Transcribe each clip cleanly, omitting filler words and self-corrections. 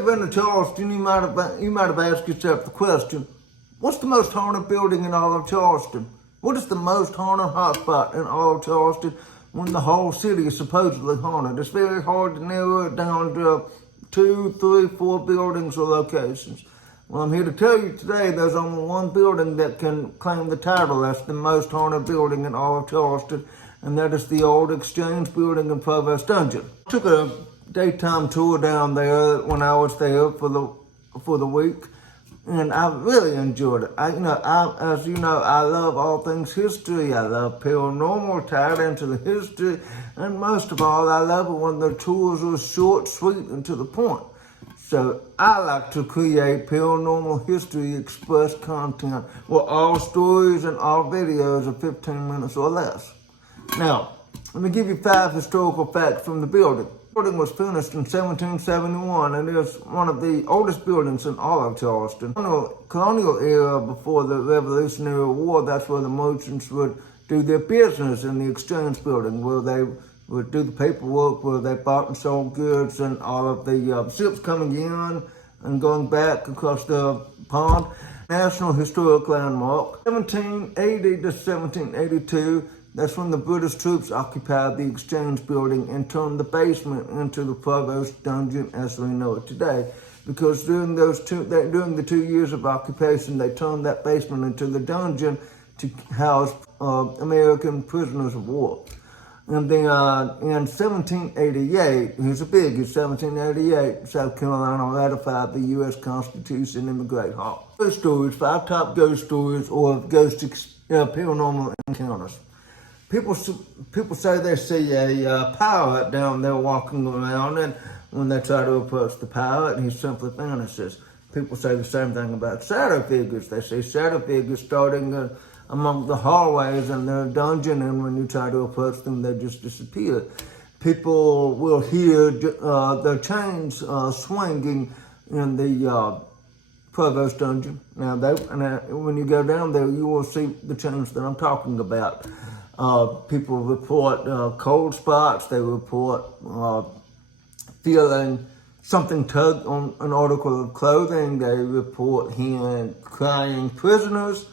ever been to Charleston, you might have asked yourself the question, what's the most haunted building in all of Charleston? What is the most haunted hotspot in all of Charleston when the whole city is supposedly haunted? It's very hard to narrow it down to 2, 3, 4 buildings or locations. Well, I'm here to tell you today there's only one building that can claim the title as the most haunted building in all of Charleston, and that is the old Exchange building in Provost Dungeon. I took a daytime tour down there when I was there for the week, and I really enjoyed it. As you know, I love all things history. I love paranormal tied into the history, and most of all, I love it when the tours are short, sweet, and to the point. So I like to create paranormal history express content where all stories and all videos are 15 minutes or less. Now, let me give you 5 historical facts from the building. The building was finished in 1771 and is one of the oldest buildings in all of Charleston. In the colonial era before the Revolutionary War, that's where the merchants would do their business in the Exchange building, where they would do the paperwork, where they bought and sold goods, and all of the ships coming in and going back across the pond. National Historic Landmark. 1780 to 1782, that's when the British troops occupied the Exchange building and turned the basement into the Provost Dungeon as we know it today. Because during the 2 years of occupation, they turned that basement into the dungeon to house American prisoners of war. And then in 1788, here's a biggie, 1788, South Carolina ratified the U.S. Constitution in the Great Hall. Ghost stories, 5 top ghost stories or paranormal encounters. People say they see a pirate down there walking around, and when they try to approach the pirate, he simply vanishes. People say the same thing about shadow figures. They see shadow figures starting among the hallways in their dungeon, and when you try to approach them, they just disappear. People will hear their chains swinging in the Provost Dungeon. Now, when you go down there, you will see the chains that I'm talking about. People report cold spots. They report feeling something tugged on an article of clothing. They report hearing crying prisoners.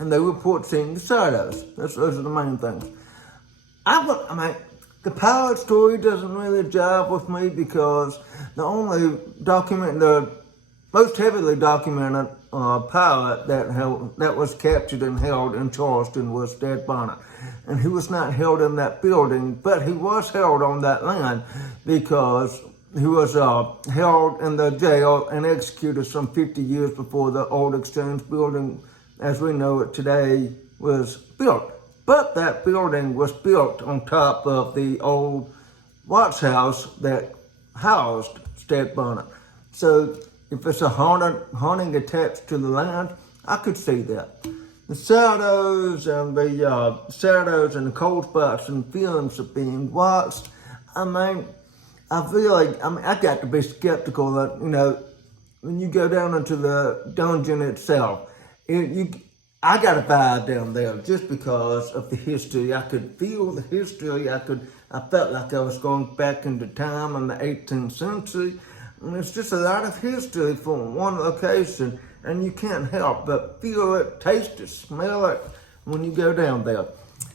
And they report seeing the shadows. Those are the main things. The pirate story doesn't really jive with me because the most heavily documented pirate that was captured and held in Charleston was Dead Bonnet. And he was not held in that building, but he was held on that land because he was held in the jail and executed some 50 years before the old Exchange building as we know it today was built. But that building was built on top of the old watch house that housed Dead Bonnet. So if it's a haunting attached to the land, I could see that. The shadows and the cold spots and feelings of being watched. I got to be skeptical that, when you go down into the dungeon itself, I got a vibe down there just because of the history. I could feel the history. I felt like I was going back into time in the 18th century. And it's just a lot of history from one location, and you can't help but feel it, taste it, smell it when you go down there.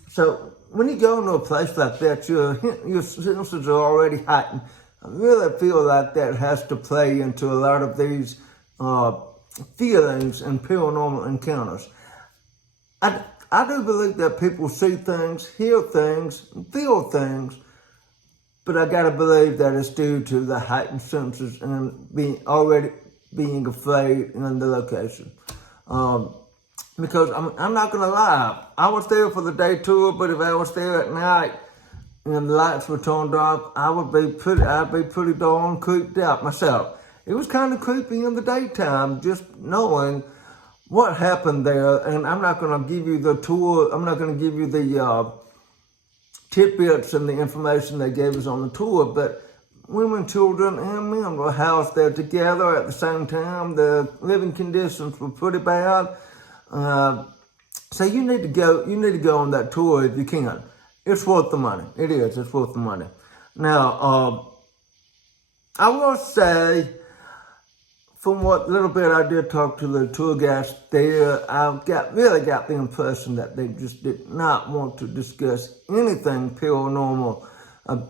So when you go into a place like that, your senses are already heightened. I really feel like that has to play into a lot of these feelings and paranormal encounters. I do believe that people see things, hear things, feel things, but I gotta believe that it's due to the heightened senses and being afraid in the location. Because I'm not gonna lie, I was there for the day tour, but if I was there at night and the lights were turned off, I'd be pretty darn creeped out myself. It was kind of creepy in the daytime, just knowing what happened there. And I'm not going to give you the tour. I'm not going to give you the tidbits and the information they gave us on the tour. But women, children, and men were housed there together at the same time. The living conditions were pretty bad. So you need to go on that tour if you can. It's worth the money. It is. It's worth the money. Now, I will say, from what little bit I did talk to the tour guides there, I really got the impression that they just did not want to discuss anything paranormal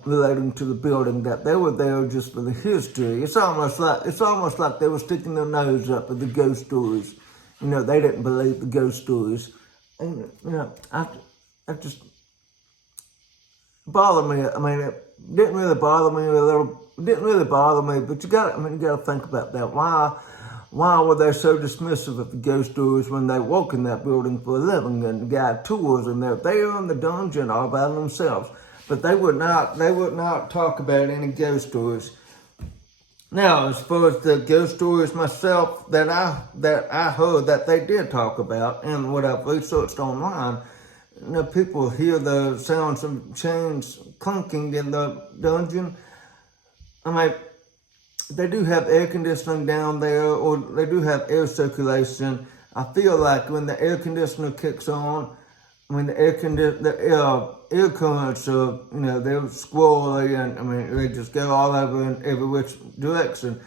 relating to the building. That they were there just for the history. It's almost like they were sticking their nose up at the ghost stories. You know, they didn't believe the ghost stories, and you know, I just bothered me. I mean, it didn't really bother me a little. It didn't really bother me, but you got to think about that. Why were they so dismissive of the ghost stories when they walk in that building for a living and the guy tours and they're there in the dungeon all by themselves? But they would not talk about any ghost stories. Now, as far as the ghost stories myself that I heard that they did talk about, and what I've researched online, you know, people hear the sounds of chains clanking in the dungeon. I mean, they do have air conditioning down there, or they do have air circulation. I feel like when the air conditioner kicks on, I mean, the air currents are, you know, they're squirrely, and I mean, they just go all over in every which direction.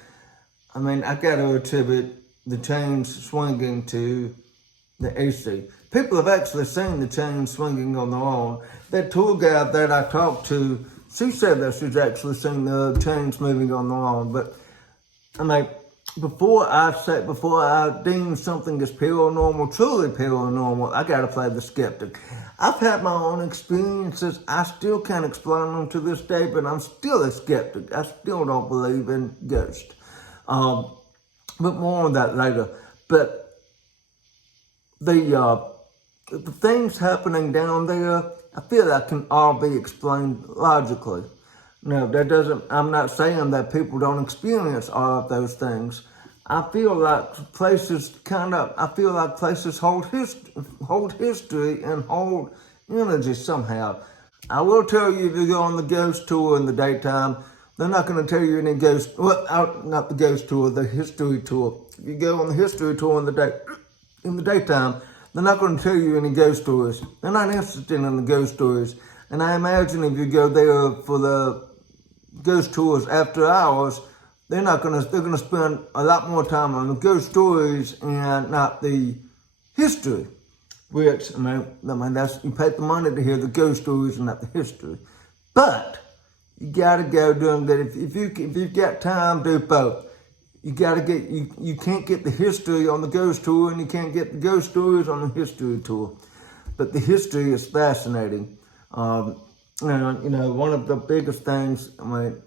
I mean, I got to attribute the chains swinging to the AC. People have actually seen the chains swinging on their own. That tour guide that I talked to, she said that she's actually seen the chains moving on their own. But I mean, before I deem something as paranormal, truly paranormal, I gotta play the skeptic. I've had my own experiences. I still can't explain them to this day, but I'm still a skeptic. I still don't believe in ghosts. But more on that later. But the things happening down there, I feel that can all be explained logically. No, I'm not saying that people don't experience all of those things. I feel like places hold history and hold energy somehow. I will tell you, if you go on the ghost tour in the daytime, they're not going to tell you any not the ghost tour, the history tour. If you go on the history tour in the daytime, they're not going to tell you any ghost stories. They're not interested in the ghost stories. And I imagine if you go there for the ghost tours after hours, they're going to spend a lot more time on the ghost stories and not the history. Which, I mean, you pay the money to hear the ghost stories and not the history. But you gotta go doing that. If you've got time, do both. You can't get the history on the ghost tour, and you can't get the ghost stories on the history tour. But the history is fascinating. And, you know, one of the biggest things, I mean,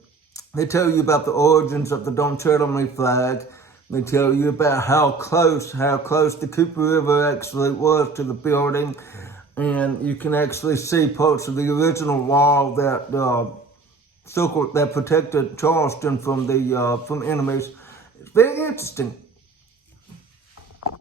they tell you about the origins of the Don't Tread on Me flag. They tell you about how close the Cooper River actually was to the building. And you can actually see parts of the original wall that protected Charleston from enemies. It's very interesting.